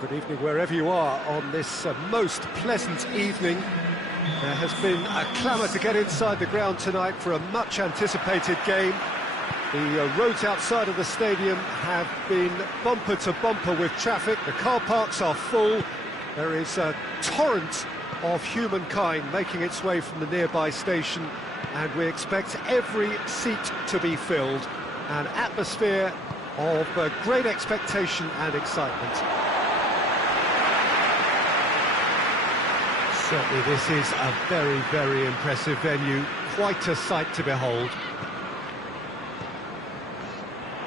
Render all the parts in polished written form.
Good evening wherever you are on this most pleasant evening. There has been a clamour to get inside the ground tonight for a much-anticipated game. The roads outside of the stadium have been bumper to bumper with traffic. The car parks are full. There is a torrent of humankind making its way from the nearby station, and we expect every seat to be filled. An atmosphere of great expectation and excitement. Certainly this is a very, very impressive venue, quite a sight to behold.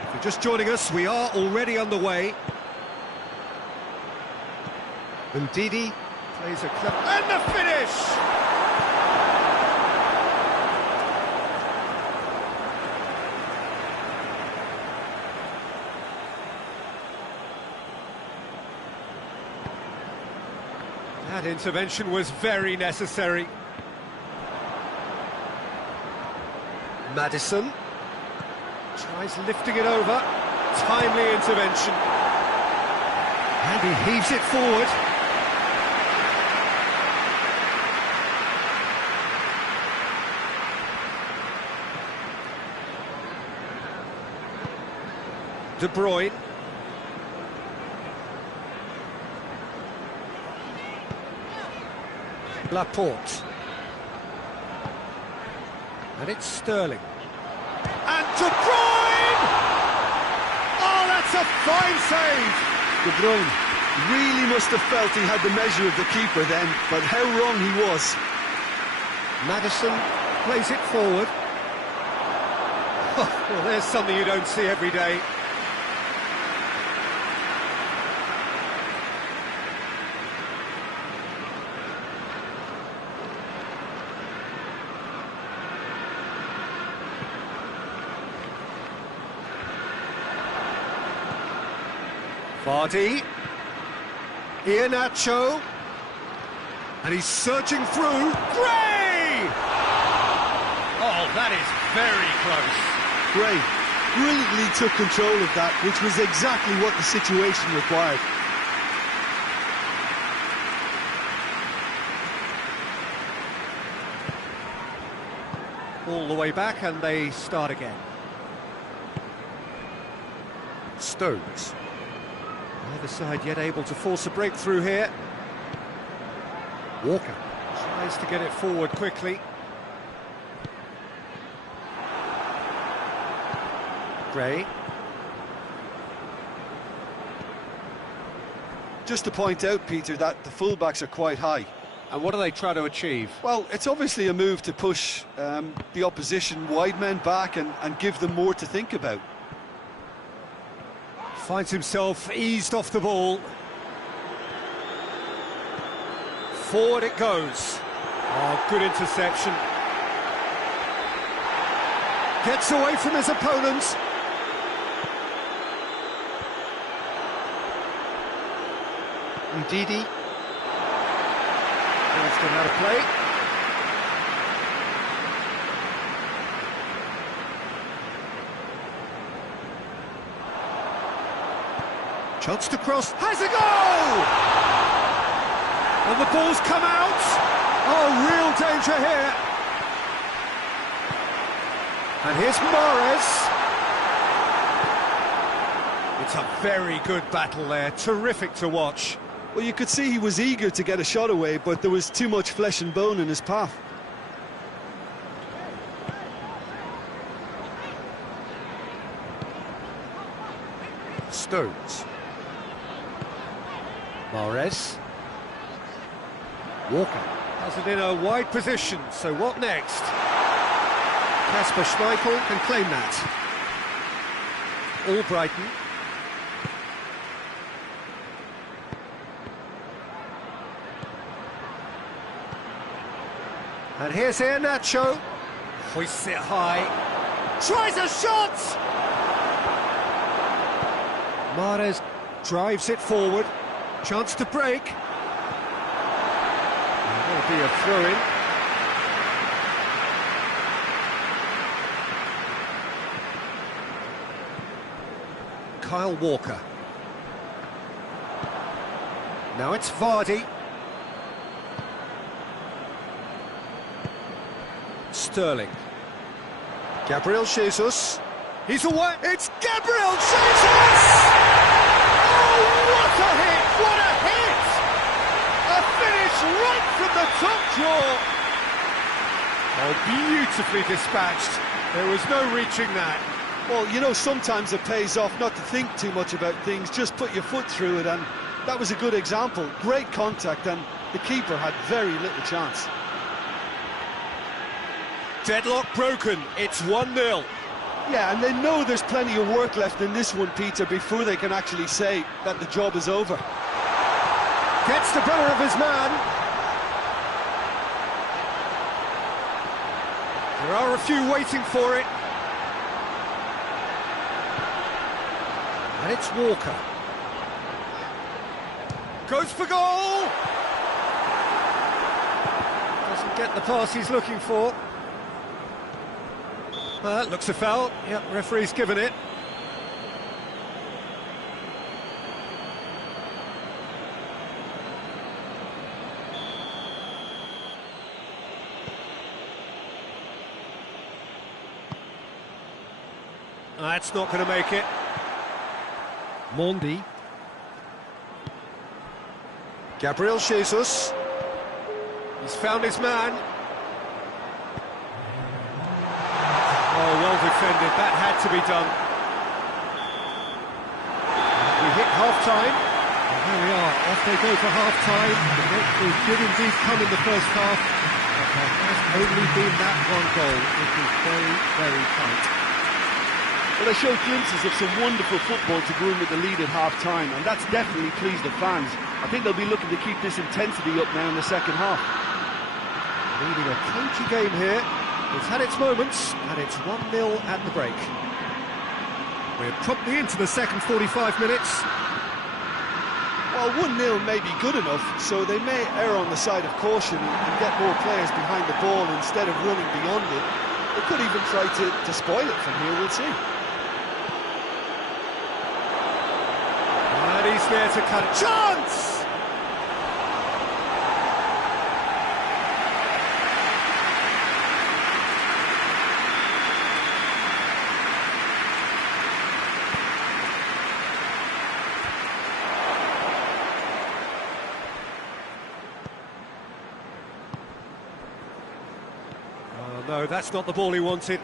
If you're just joining us, we are already underway. Ndidi plays a clever... And the finish! That intervention was very necessary. Maddison tries lifting it over. Timely intervention. And he heaves it forward. De Bruyne. Laporte. And it's Sterling. And De Bruyne! Oh, that's a fine save! De Bruyne really must have felt he had the measure of the keeper then, but how wrong he was. Maddison plays it forward. Well, there's something you don't see every day. Vardy, Iheanacho, and he's searching through. Gray! Oh, that is very close. Gray brilliantly took control of that, which was exactly what the situation required. All the way back, and they start again. Stones. Neither side yet able to force a breakthrough here. Walker tries to get it forward quickly. Gray. Just to point out, Peter, that the fullbacks are quite high. And what do they try to achieve? Well, it's obviously a move to push the opposition wide men back and give them more to think about. Finds himself eased off the ball. Forward it goes. Oh, good interception. Gets away from his opponents. Ndidi. It's gone out of play. Chance to cross, has a goal! And the ball's come out. Oh, real danger here. And here's Mahrez. It's a very good battle there, terrific to watch. Well, you could see he was eager to get a shot away, but there was too much flesh and bone in his path. Stones. Mahrez. Walker has it in a wide position, so what next? Kasper Schmeichel can claim that. Albrighton. And here's Iheanacho. Hoists it high. Tries a shot! Mahrez drives it forward. Chance to break. That'll be a throw-in. Kyle Walker. Now it's Vardy. Sterling. Gabriel Jesus. He's away. It's Gabriel Jesus! Oh, what a hit! What a hit! A finish right from the top draw. Oh, beautifully dispatched. There was no reaching that. Well, you know, sometimes it pays off not to think too much about things, just put your foot through it, and that was a good example. Great contact, and the keeper had very little chance. Deadlock broken, it's 1-0. Yeah, and they know there's plenty of work left in this one, Peter, before they can actually say that the job is over. Gets the better of his man. There are a few waiting for it. And it's Walker. Goes for goal! Doesn't get the pass he's looking for. Looks a foul. Yep, referee's given it. That's not going to make it. Mondi. Gabriel Jesus. He's found his man. Oh, well defended. That had to be done. We hit half-time. And there we are. Off they go for half-time. The breakthrough did indeed come in the first half, but there has only been that one goal. It was very, very tight. Well, they showed glimpses of some wonderful football to go in with the lead at half-time, and that's definitely pleased the fans. I think they'll be looking to keep this intensity up now in the second half. Leading a cagey game here. It's had its moments, and it's 1-0 at the break. We're promptly into the second 45 minutes. Well, 1-0 may be good enough, so they may err on the side of caution and get more players behind the ball instead of running beyond it. They could even try to spoil it from here, we'll see. And he's there to cut it. Chance! No, that's not the ball he wanted.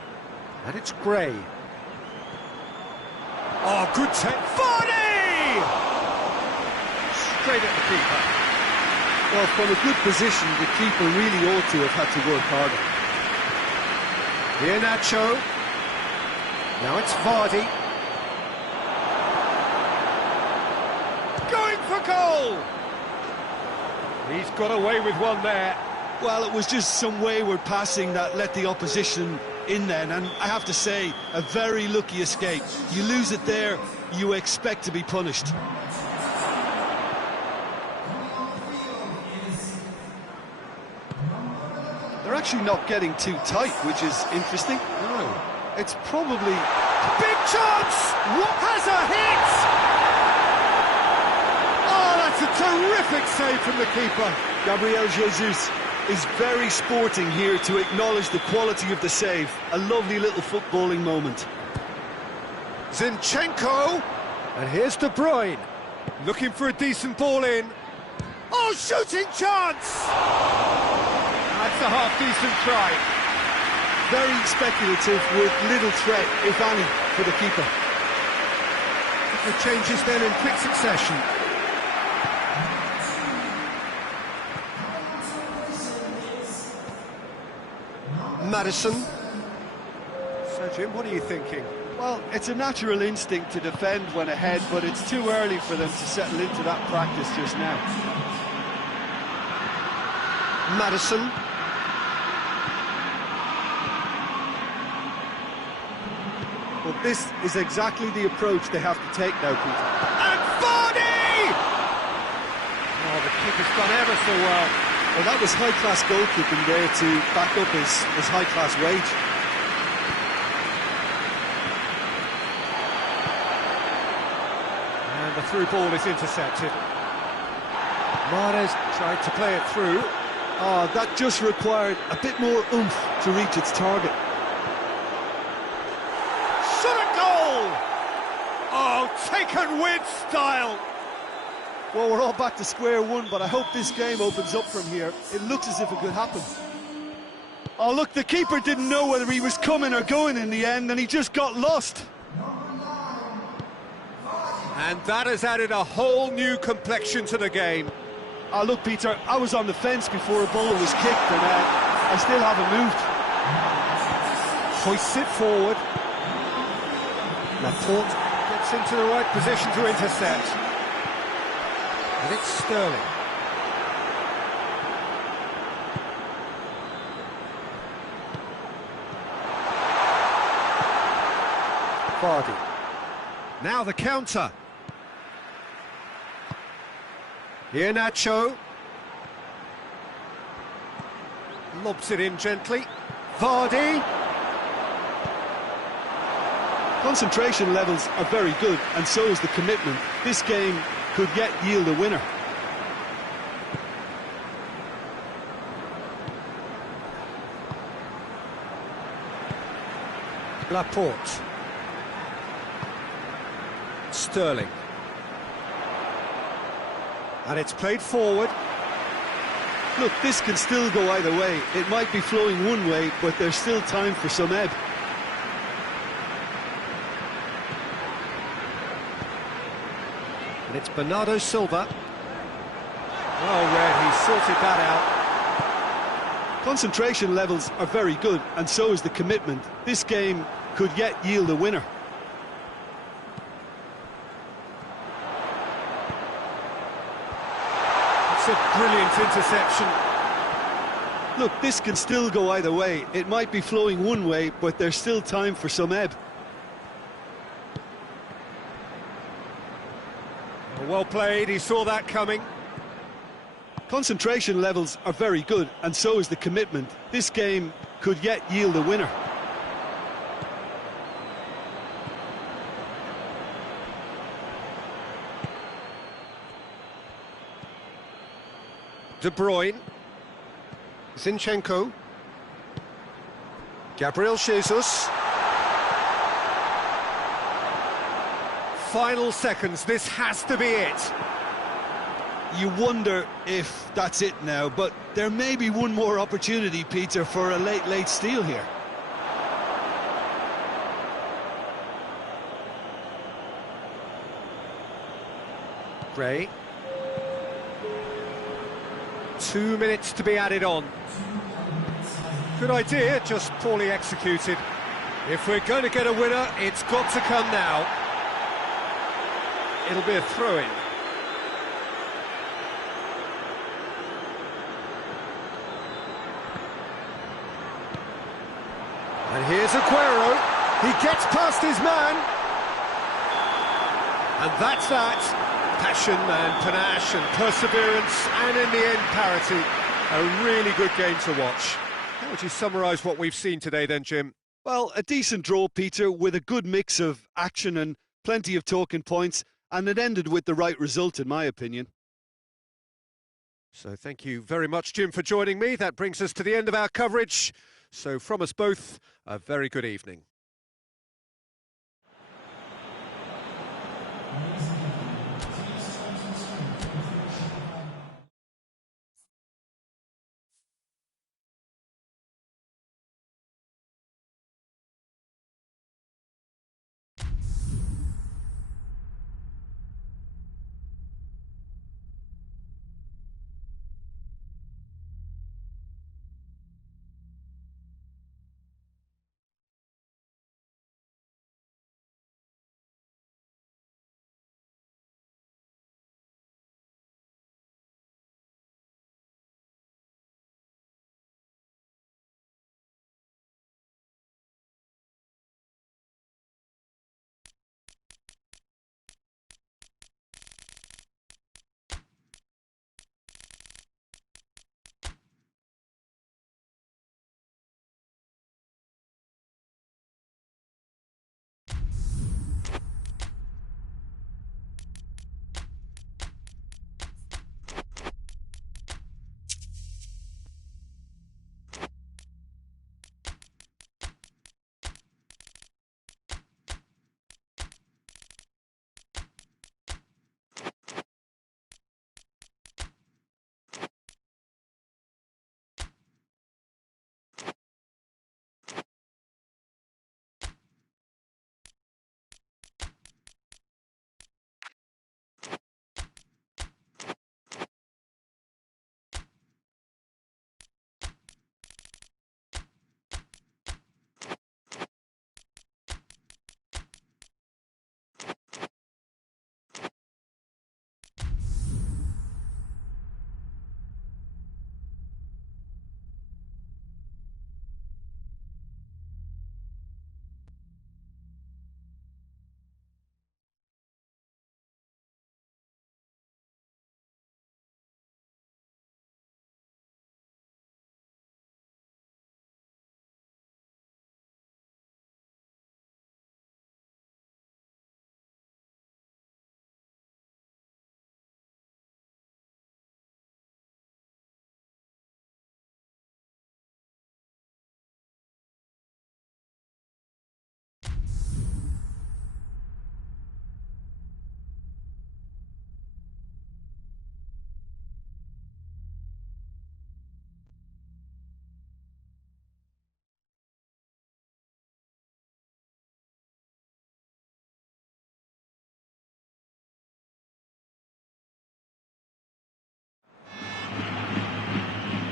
And it's Gray. Oh, good take. Vardy! Straight at the keeper. Well, from a good position, the keeper really ought to have had to work harder. Here Nacho. Now it's Vardy. Going for goal! He's got away with one there. Well, it was just some wayward passing that let the opposition in then, and I have to say, a very lucky escape. You lose it there, you expect to be punished. They're actually not getting too tight, which is interesting. No. It's probably... Big chance! What has a hit? Oh, that's a terrific save from the keeper. Gabriel Jesus is very sporting here to acknowledge the quality of the save. A lovely little footballing moment. Zinchenko, and here's De Bruyne, looking for a decent ball in. Oh, shooting chance! That's a half-decent try. Very speculative with little threat, if any, for the keeper. The changes then in quick succession. Madison. So, Jim, what are you thinking? Well, it's a natural instinct to defend when ahead, but it's too early for them to settle into that practice just now. Madison. Well, this is exactly the approach they have to take now, Peter. And Vardy! Oh, the keeper's done ever so well. Well, that was high-class goalkeeping there to back up his high-class wage. And the through ball is intercepted. Mahrez tried to play it through. Oh, that just required a bit more oomph to reach its target. Shot a goal! Oh, taken with style! Well, we're all back to square one, but I hope this game opens up from here. It looks as if it could happen. Oh, look, the keeper didn't know whether he was coming or going in the end, and he just got lost. And that has added a whole new complexion to the game. Oh, look, Peter, I was on the fence before a ball was kicked, and I still haven't moved. Hoists it forward. Laporte gets into the right position to intercept. And it's Sterling. Vardy. Now the counter. Here Nacho. Lobs it in gently. Vardy. Concentration levels are very good, and so is the commitment. This game could yet yield a winner. Laporte. Sterling. And it's played forward. Look, this can still go either way. It might be flowing one way, but there's still time for some ebb. And it's Bernardo Silva. Well read, he sorted that out. Concentration levels are very good, and so is the commitment. This game could yet yield a winner. It's a brilliant interception. Look, this can still go either way. It might be flowing one way, but there's still time for some ebb. Well played, he saw that coming. Concentration levels are very good, and so is the commitment. This game could yet yield a winner. De Bruyne. Zinchenko. Gabriel Jesus. Final seconds, this has to be it. You wonder if that's it now, but there may be one more opportunity, Peter, for a late steal here. Gray. 2 minutes to be added on. Good idea, just poorly executed. If we're going to get a winner, it's got to come now. It'll be a throw-in. And here's Aguero. He gets past his man. And that's that. Passion and panache and perseverance, and in the end, parity. A really good game to watch. How would you summarise what we've seen today then, Jim? Well, a decent draw, Peter, with a good mix of action and plenty of talking points, and it ended with the right result, in my opinion. So thank you very much, Jim, for joining me. That brings us to the end of our coverage. So from us both, a very good evening.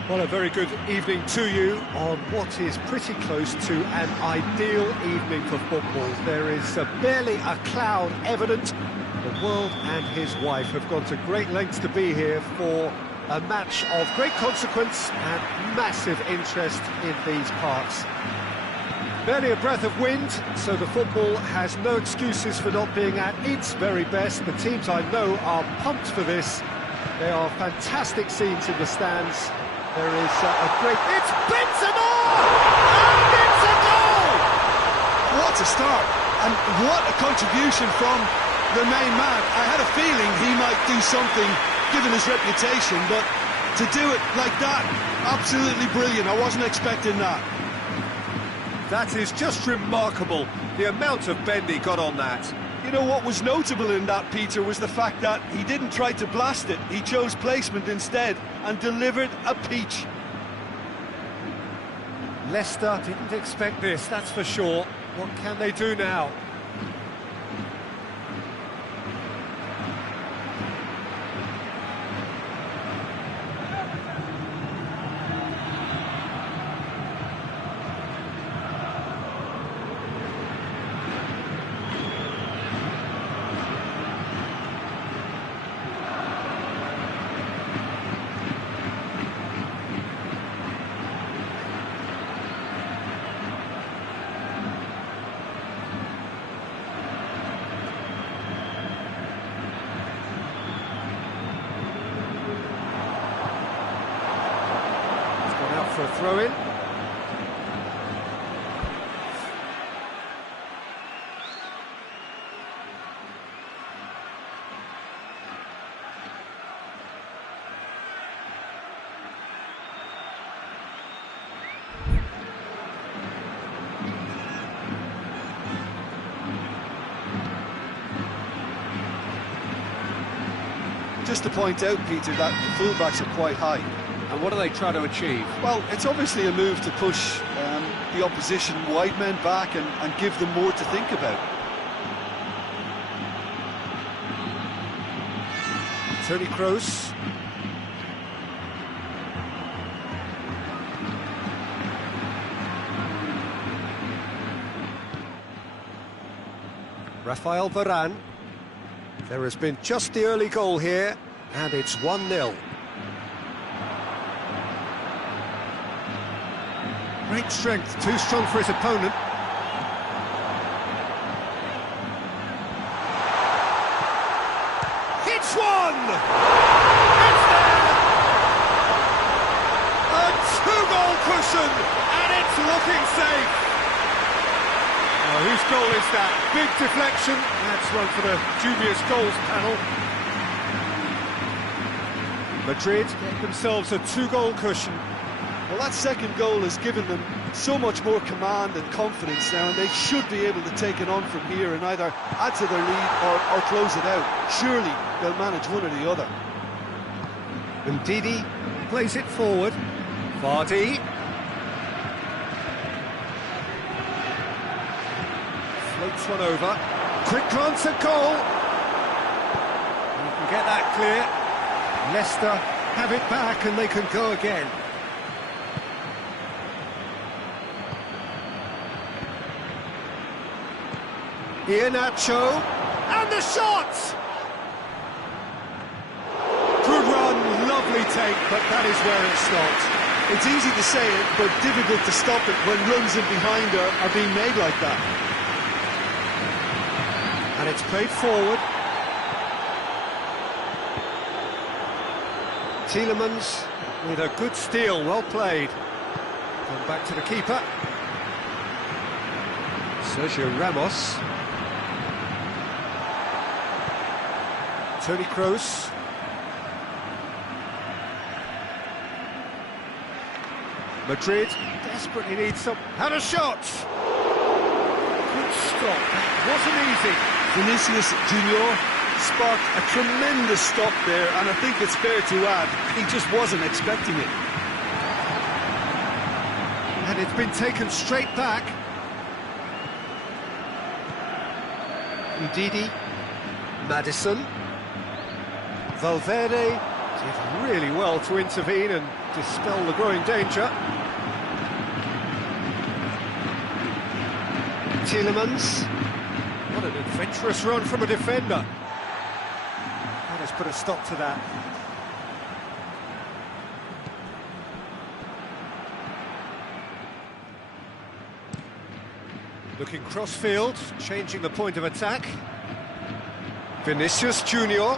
Well, a very good evening to you on what is pretty close to an ideal evening for football. There is barely a cloud evident. The world and his wife have gone to great lengths to be here for a match of great consequence and massive interest in these parts. Barely a breath of wind, so the football has no excuses for not being at its very best. The teams I know are pumped for this. There are fantastic scenes in the stands. There is a great... It's Benzema! And it's a goal! What a start, and what a contribution from the main man. I had a feeling he might do something, given his reputation, but to do it like that, absolutely brilliant. I wasn't expecting that. That is just remarkable, the amount of bend he got on that. You know what was notable in that, Peter, was the fact that he didn't try to blast it. He chose placement instead and delivered a peach. Leicester didn't expect this, that's for sure. What can they do now? For a throw-in. Just to point out, Peter, that the fullbacks are quite high. And what are they trying to achieve? Well, it's obviously a move to push the opposition wide men back and give them more to think about. Tony Kroos. Rafael Varane. There has been just the early goal here, and it's 1-0. Great strength, too strong for his opponent. It's one! It's there! A two-goal cushion, and it's looking safe. Oh, whose goal is that? Big deflection. That's one for the dubious goals panel. Madrid get themselves a two-goal cushion. Well, that second goal has given them so much more command and confidence now, and they should be able to take it on from here and either add to their lead or close it out. Surely they'll manage one or the other. And Didi plays it forward. Vardy. Floats one over. Quick glance at goal. You can get that clear. Leicester have it back and they can go again. Iheanacho, and the shot! Good run, lovely take, but that is where it stopped. It's easy to say it, but difficult to stop it when runs in behind are being made like that. And it's played forward. Tielemans with a good steal, well played. Gone back to the keeper. Sergio Ramos. Tony Kroos. Madrid desperately needs some... And a shot! Good stop, that wasn't easy. Vinicius Junior sparked a tremendous stop there, and I think it's fair to add, he just wasn't expecting it. And it's been taken straight back. Ndidi, Maddison. Valverde did really well to intervene and dispel the growing danger. Tielemans. What an adventurous run from a defender. That has put a stop to that. Looking cross-field, changing the point of attack. Vinicius Junior.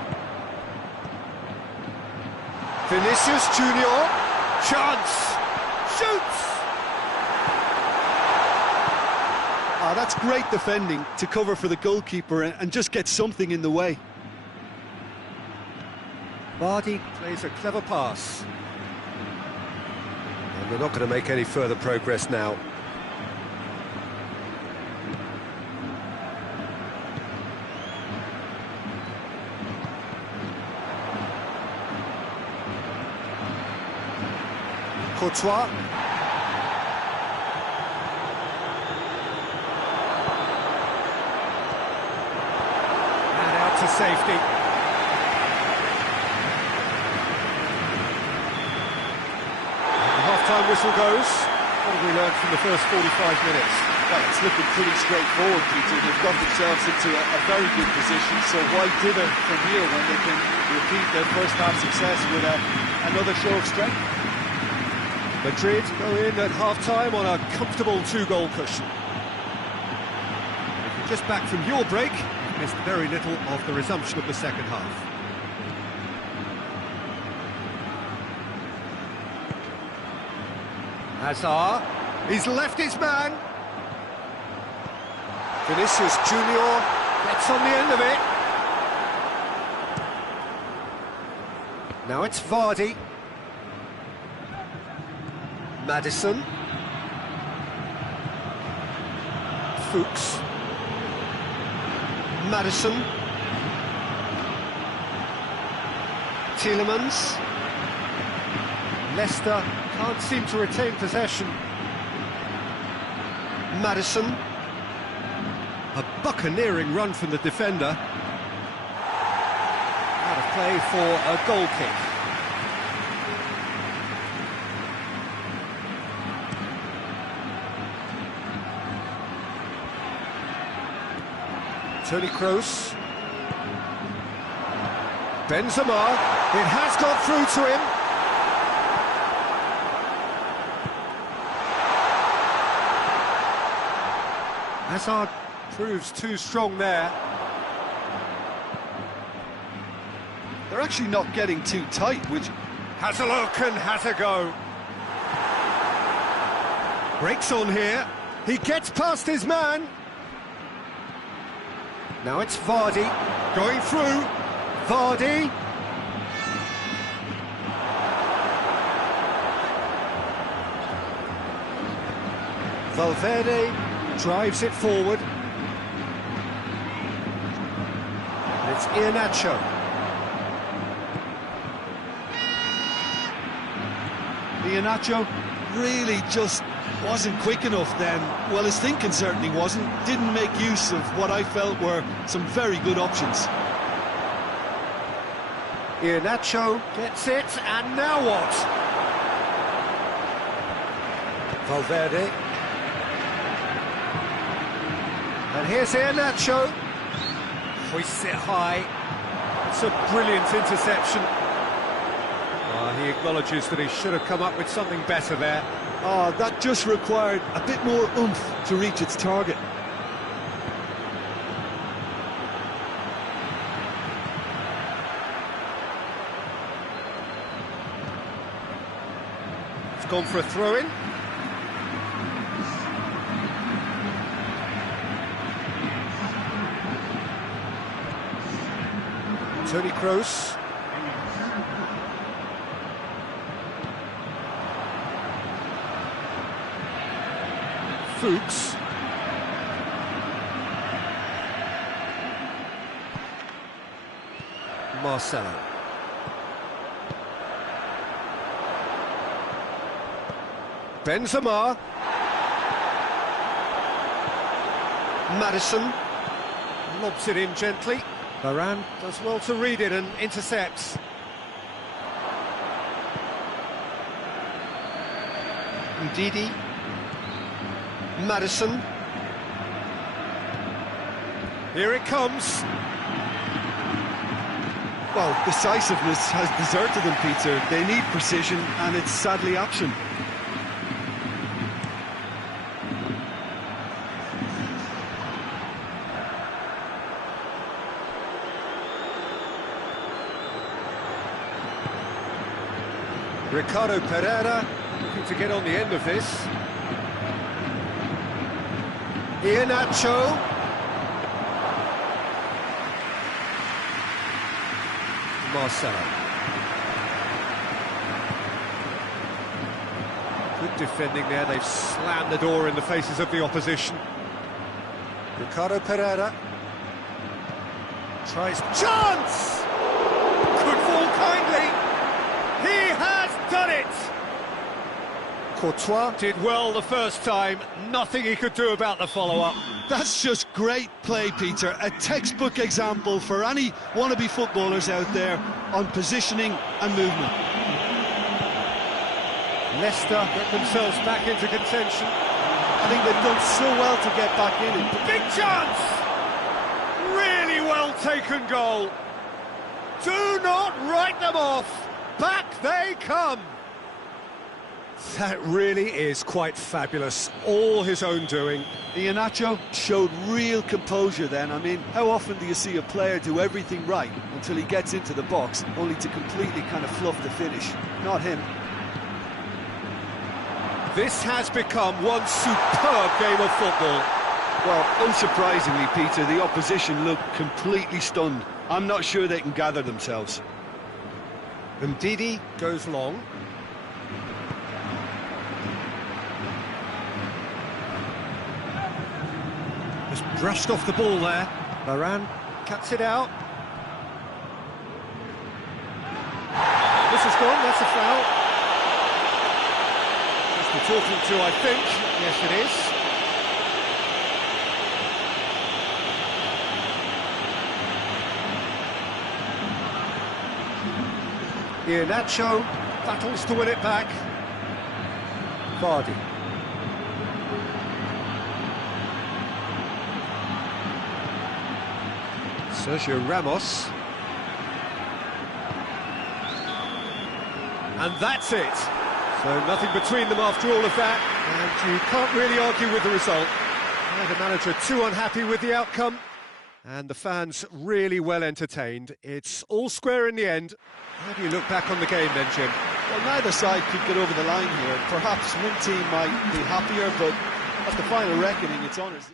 Vinicius Junior. Chance! Shoots! Ah, that's great defending to cover for the goalkeeper and just get something in the way. Vardy plays a clever pass. And they're not going to make any further progress now. Courtois. And out to safety. The half-time whistle goes. What have we learned from the first 45 minutes? Well, it's looking pretty straightforward, Peter. They've got themselves into a very good position, so why dither from here when they can repeat their first half success with another show of strength? Madrid go in at half-time on a comfortable two-goal cushion. If you're just back from your break, you've missed very little of the resumption of the second half. Hazard, he's left his man. Vinicius Junior gets on the end of it. Now it's Vardy. Madison. Fuchs. Madison. Tielemans. Leicester can't seem to retain possession. Madison. A buccaneering run from the defender. Out of play for a goal kick. Toni Kroos. Benzema. It has got through to him. Hazard proves too strong there. They're actually not getting too tight, which... Has a look and has a go. Breaks on here. He gets past his man. Now it's Vardy, going through, Vardy. Valverde drives it forward. And it's Iheanacho. Iheanacho really just wasn't quick enough then. Well, his thinking certainly wasn't. Didn't make use of what I felt were some very good options. Iheanacho gets it, and now what? Valverde. And here's Iheanacho. Hoists it high. It's a brilliant interception. He acknowledges that he should have come up with something better there. Oh, that just required a bit more oomph to reach its target. It's gone for a throw-in. Toni Kroos. Fuchs. Marcelo. Benzema. Madison. Lobs it in gently. Varane does well to read it and intercepts. Ndidi. Madison. Here it comes. Well, decisiveness has deserted them, Peter. They need precision, and it's sadly absent. Ricardo Pereira looking to get on the end of this. Iheanacho. Marcelo. Good defending there, they've slammed the door in the faces of the opposition. Ricardo Pereira. Tries... Chance! Could fall kindly. He has done it! Courtois did well the first time, nothing he could do about the follow-up. That's just great play, Peter. A textbook example for any wannabe footballers out there on positioning and movement. Leicester get themselves back into contention. I think they've done so well to get back in it. Big chance! Really well taken goal. Do not write them off. Back they come. That really is quite fabulous. All his own doing. Iheanacho showed real composure then. I mean, how often do you see a player do everything right until he gets into the box, only to completely kind of fluff the finish? Not him. This has become one superb game of football. Well, unsurprisingly, Peter, the opposition look completely stunned. I'm not sure they can gather themselves. Ndidi goes long. Just brushed off the ball there. Varane cuts it out. This is gone, that's a foul. That's the talking to, I think. Yes, it is. Iheanacho battles to win it back. Vardy. Sergio Ramos. And that's it. So nothing between them after all of that, and you can't really argue with the result. The manager too unhappy with the outcome, and the fans really well entertained. It's all square in the end. How do you look back on the game then, Jim? Well, neither side could get over the line here. Perhaps one team might be happier, but at the final reckoning, it's honours.